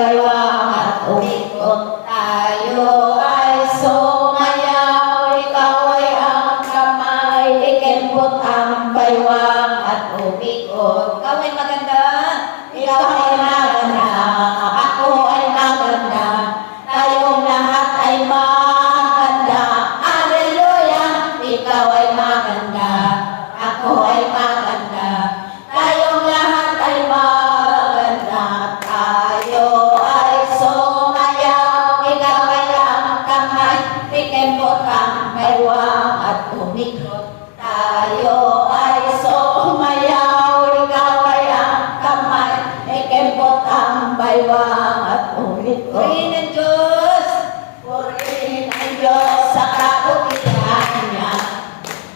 baywang at umikot. Tayo ay sumayaw, ikaw ay ang kamay, ikembot ang baywang at umikot. Ikaw ay maganda, ikaw ay maganda, ako ay maganda, tayong lahat ay maganda. Hallelujah! Ikaw ay maganda, ako ay maganda, tayong lahat ay maganda. Tayo ay sumayaw, ikaw ay ang kamay, ikembot ang baywang at umikot. Tayo ay sumayaw, ikaw ay ang kamay, ikembot ang baywang at umikot. Purihin ang Diyos! Purihin ang Diyos sa kabutihan niya.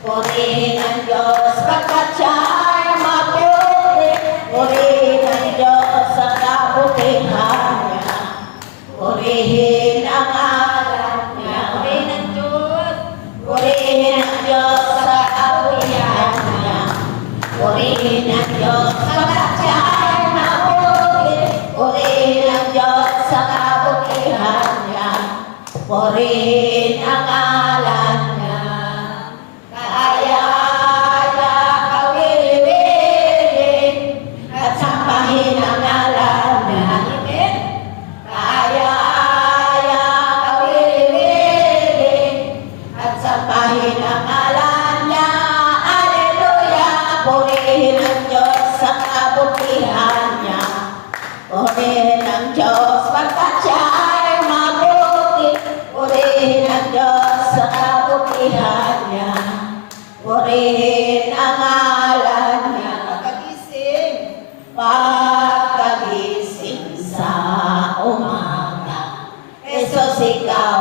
Purihin ang Diyos pagkat siya ay mabuti. Purihin ang Diyos sa kabutihan niya. Purihin ang ngalan niya. Purihin ang Diyos. Purihin ang Diyos sa kabutihan niya. Purihin ang Diyos pagkat siya ay mabuti. Purihin ang Diyos sa kabutihan niya. Purihin ang ngalan niya. Kaaya-aya, kawili-wili, at sampahin ang ngalan niya. Amen. Kaaya-aya, kawili-wili, at sampahin ang ngalan niya. Hallelujah! Purihin ang Diyos sa kabutihan niya. Purihin ang Diyos pagkat siya ay mabuti. Purihin ang Diyos sa kabutihan niya. Purihin ang ngalan niya. Pagkagising sa umaga, Jesus, ikaw